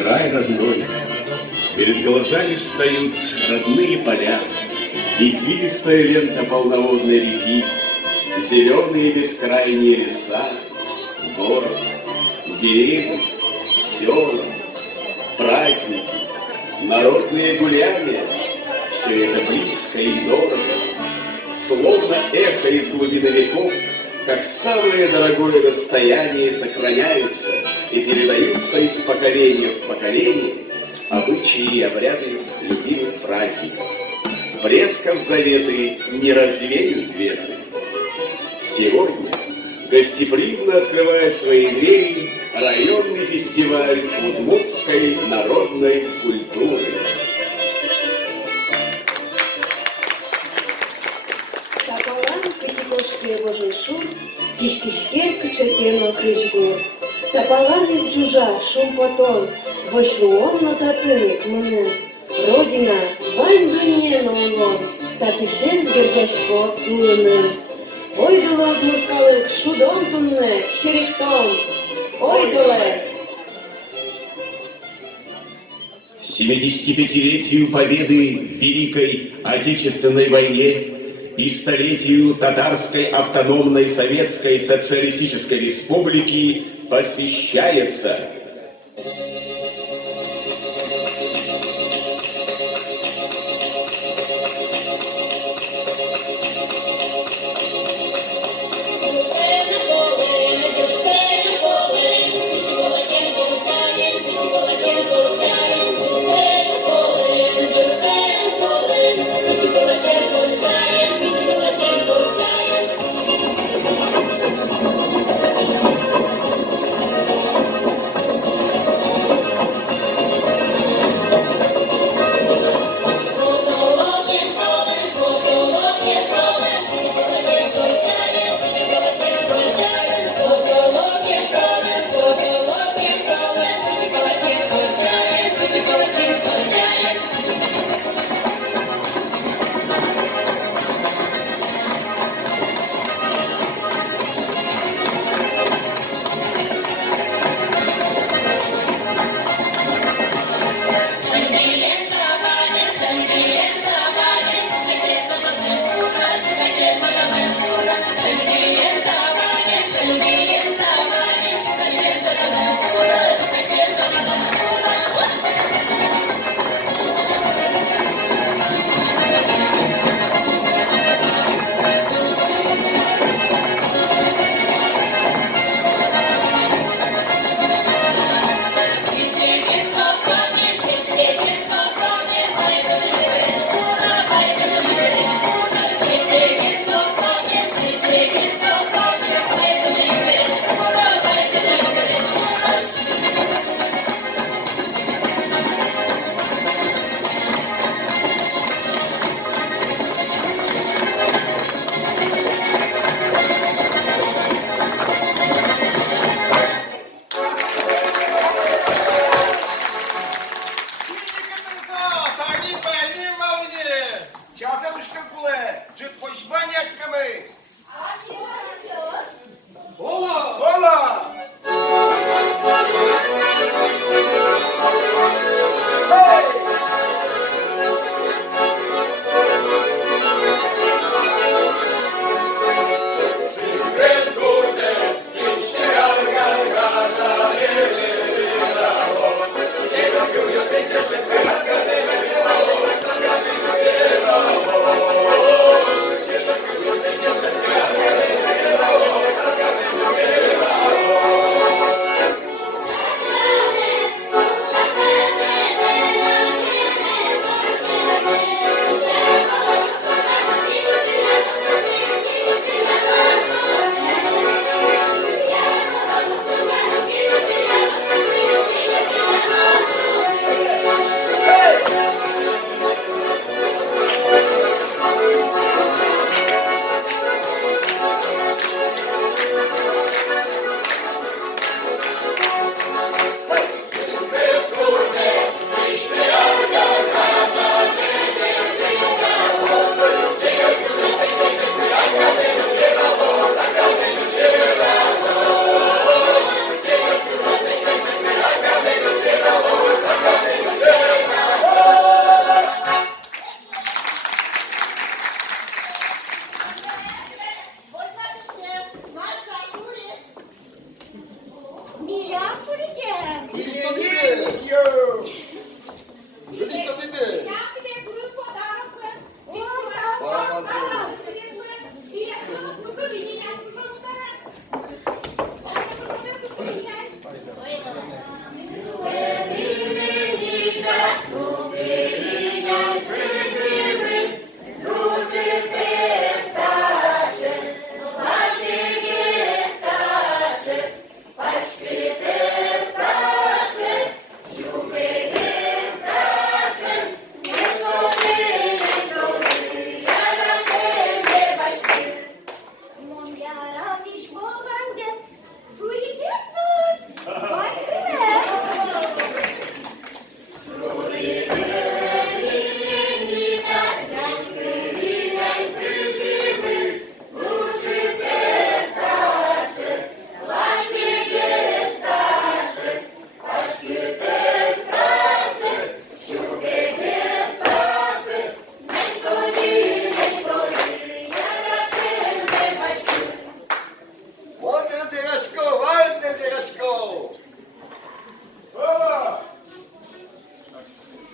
край родной. Перед глазами встают родные поля, извилистая лента полноводной реки, зеленые бескрайние леса, город, деревни, села, праздники, народные гуляния. Все это близко и дорого, словно эхо из глубины веков, как самое дорогое достояние сохраняются и передаются из поколения в поколение обычаи и обряды любимых праздников. Предков заветы не развеют ветры. Сегодня гостеприимно открывает свои двери районный фестиваль удмуртской народной культуры. Тапалан кытикошке божешур, тиштишке кычеркено крыжгур. Тапалан джужа шум потон, вошлуон на татыник мынын. Родина, вань гынне нолон, татышен герджашко улынын. Ойдылы удмурткалык, шудон тунны, шериктон. Ойдылы! 75-летию победы в Великой Отечественной войне и столетию Татарской автономной Советской Социалистической Республики посвящается Фурікен. Я тобі купив подарок. І я купив мені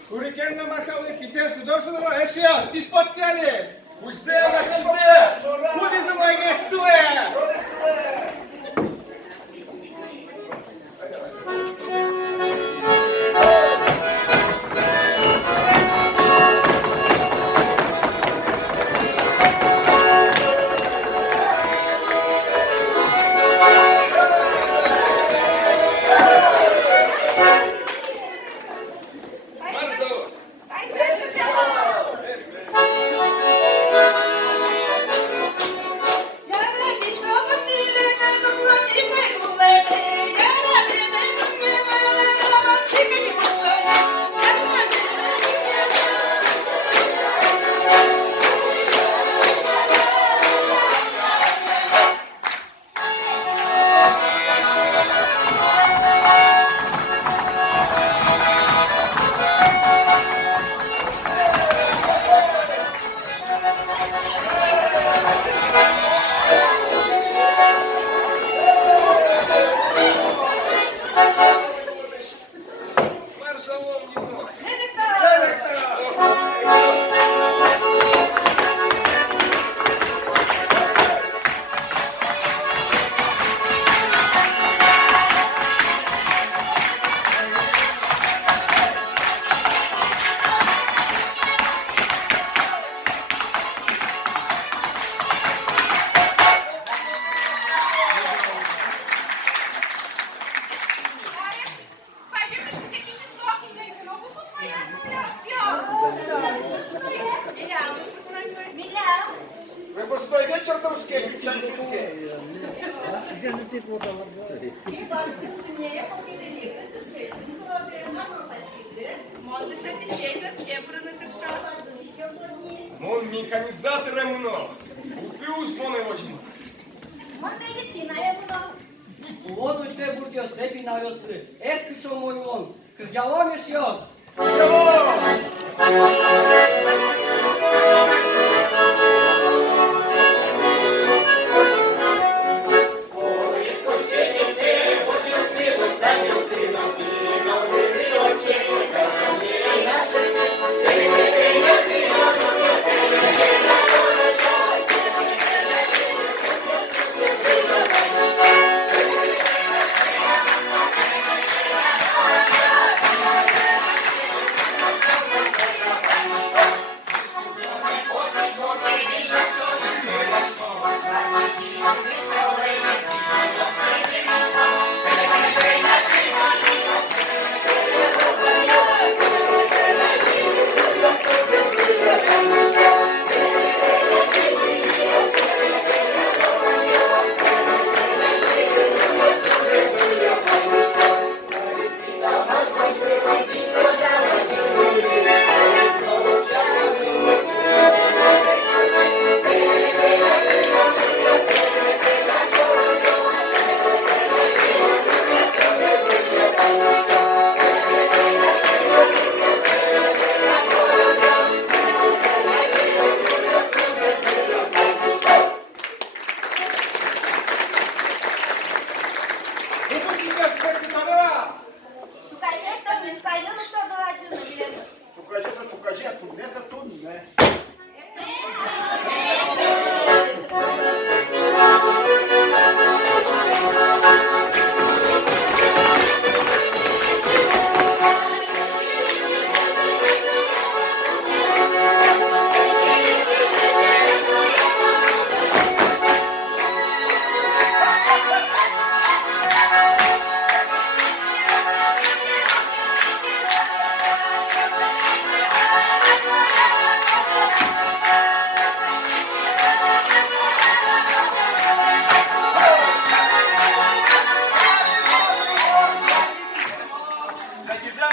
Шурикенна машали, після шудошного ешіас, піспоттяли! Усе нашізе! Куди за мною несує? Выпускной вечер на русские девчонки. Ну, механізатором много. Уси ушло не очень. Uvodul știe burti Iosepi na Iosre. Et câșo moilon. Cârgeaom ești Ios.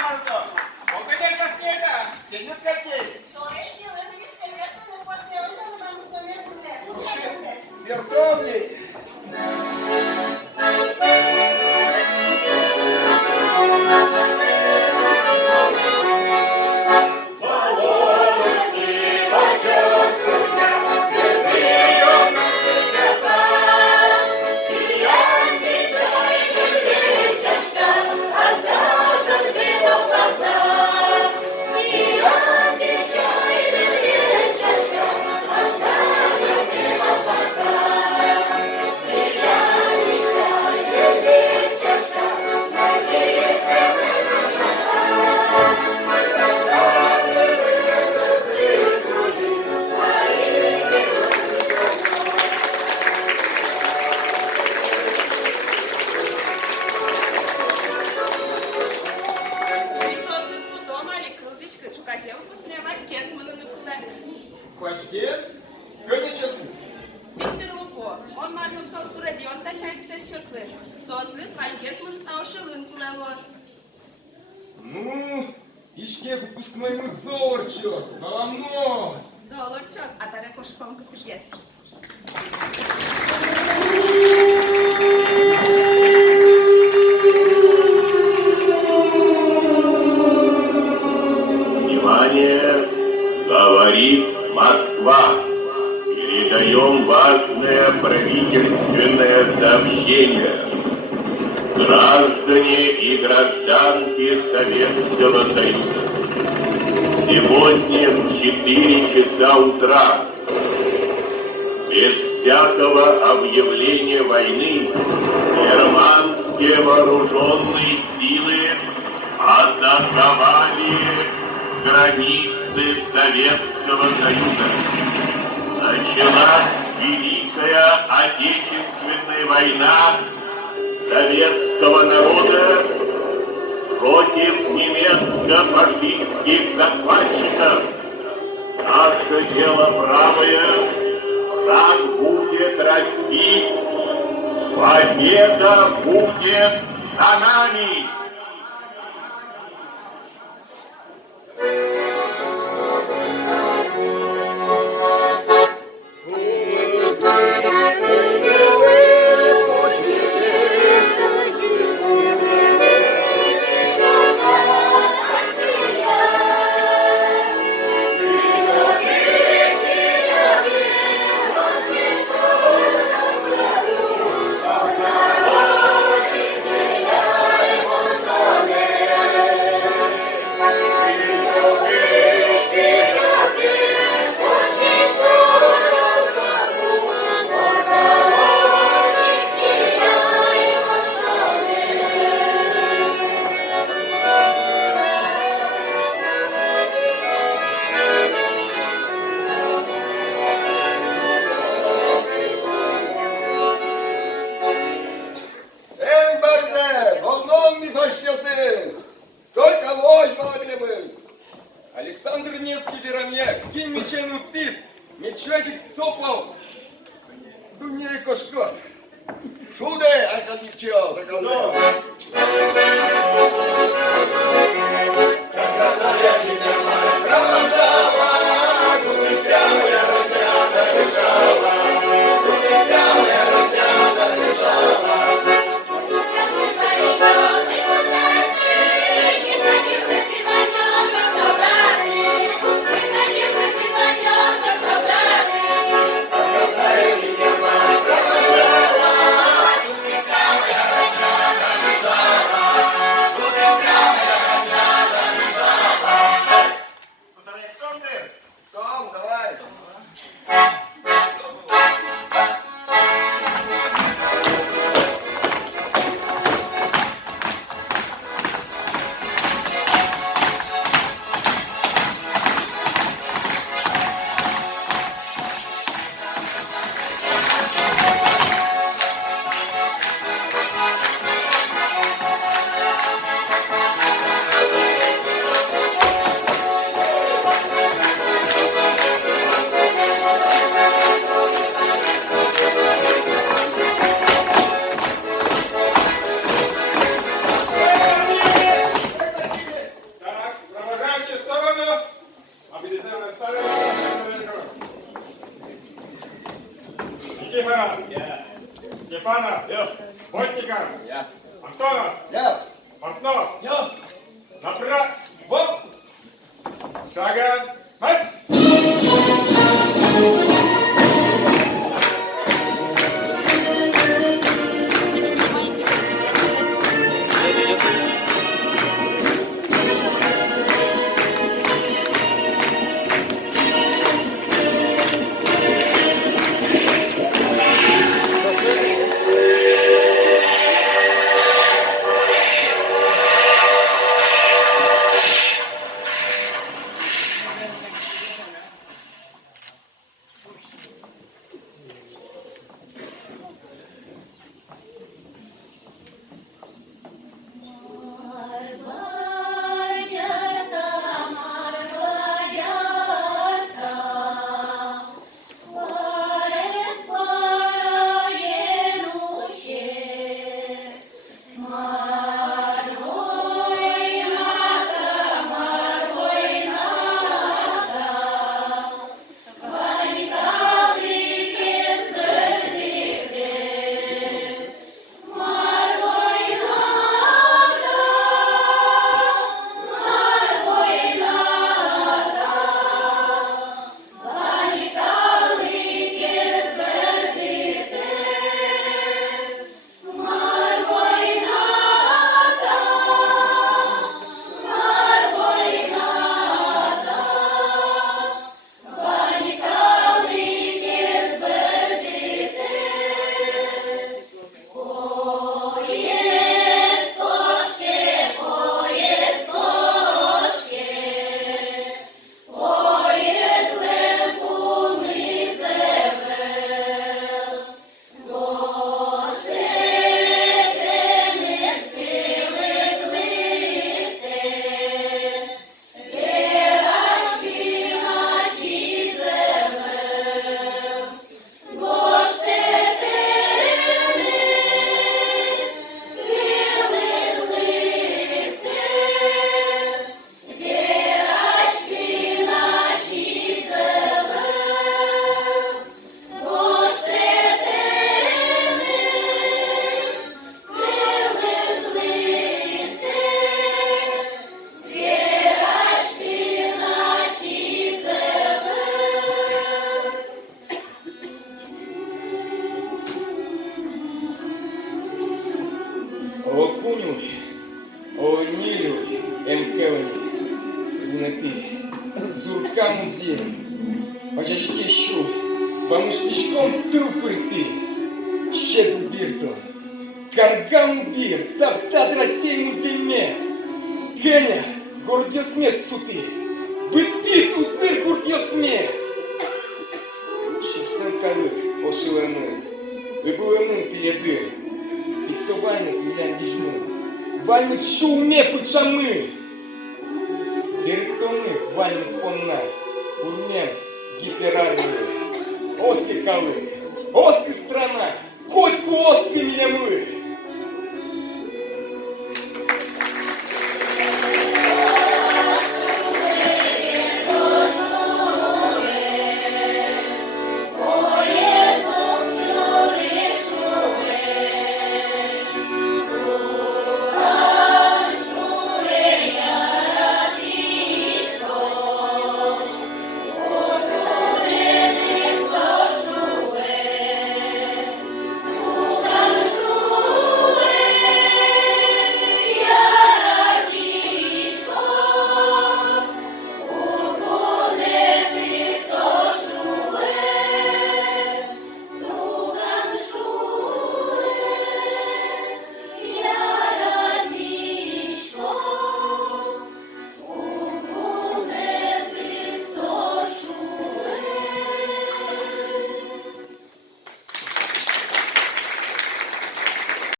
Марто. Покажи скільки. Тянет какие? Верховный. Хочеш? Коли часи? Виктор Луко, он марно соусу ради, он тащает шесть часы. Соусы с вальгесман саушилын кулелос. Ну, ішке випускному зорчос, баламно. Золорчос, а таре кошком косиш есть. Внимание! Говорит Москва. Передаем важное правительственное сообщение. Граждане и гражданки Советского Союза. Сегодня в 4 часа утра без всякого объявления войны германские вооруженные силы атаковали границы Советского Союза. Началась Великая Отечественная война советского народа против немецко-фашистских захватчиков. Наше дело правое, враг будет расти, победа будет за нами. Александр Невский Вероняк, кінь мечену тиск, мечачик сопав, дуняє кошкос. Шуде, а как ничего, заколдал. Солдаты, Антонов! Я. Портнов! Я. Направо! Шагом! Марш! Окуню, Онілю, Емкевені, Вінати, Зурка музей, Пачачки щу, Поміж трупи ти, ще дубірто, Каргам бір, Савтат Росій музей мес, Кеня, гордьосмес сути, Битпіт узир гордьосмес. Щоб санкали ошилений, вибулений пілядин, Підсувальні смілян діжни, вальні шумне пичами. Директони вальні спонна, урмен гітлерармії. Оски кали, оски страна, котку оски м'ями.